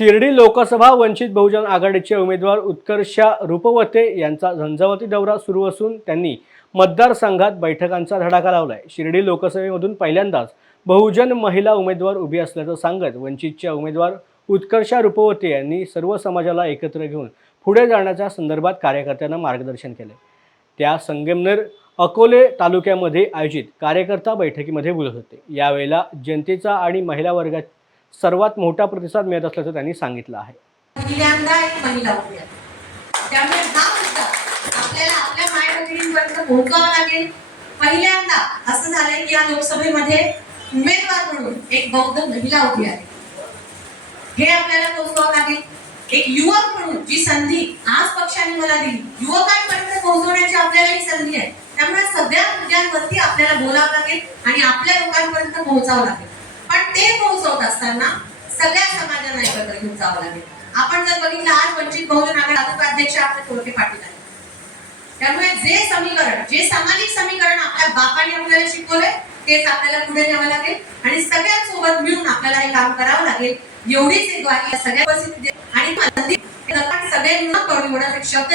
शिर्डी लोकसभा वंचित बहुजन आघाडीचे उमेदवार उत्कर्षा रुपवते यांचा झंझावाती दौरा सुरू असून त्यांनी मतदारसंघात बैठकांचा धडाका लावलाय। शिर्डी लोकसभेमधून पहिल्यांदाच बहुजन महिला उमेदवार उभी असल्याचं सांगत वंचितच्या उमेदवार उत्कर्षा रुपवते यांनी सर्व समाजाला एकत्र घेऊन पुढे जाण्याच्या संदर्भात कार्यकर्त्यांना मार्गदर्शन केले। त्या संगमनेर अकोले तालुक्यामध्ये आयोजित कार्यकर्ता बैठकीमध्ये बोलत होते। यावेळेला जनतेचा आणि महिला वर्गात सर्वात मोठा प्रतिसाद मिळत असल्याचं त्यांनी सांगितलं आहे। पहिल्यांदा एक महिला उभी आहे, त्यामुळे हा मुद्दा आपल्याला आपल्या मायभगिनींपर्यंत पोहोचवावा लागेल। पहिल्यांदा असं झालंय की या लोकसभेमध्ये उमेदवार म्हणून एक बौद्ध महिला उभी आहे, हे आपल्याला पोहोचवावं लागेल। एक युवक म्हणून जी संधी आज पक्षाने मला दिली, युवकांपर्यंत पोहोचवण्याची आपल्याला ही संधी आहे, त्यामुळे सगळ्या मुद्द्यांवरती आपल्याला बोलावं लागेल आणि आपल्या लोकांपर्यंत पोहोचावं लागेल। पण ते पोहोचवत असताना सगळ्या समाजांना एकत्र घेऊन जावं लागेल। आपण जर बघितलं आज वंचित बहुजन आघाडी तालुकाध्यक्ष आपले थोरके पाटील आहेत, त्यामुळे जे समीकरण, जे सामाजिक समीकरण आपल्या बापाने आपल्याला शिकवलंय तेच आपल्याला पुढे न्यावं लागेल आणि सगळ्यांसोबत मिळून आपल्याला हे काम करावं लागेल। एवढीच एक ग्वाही सगळ्या परिस्थिती आणि सगळ्यांना कळवण्याचा एक शब्द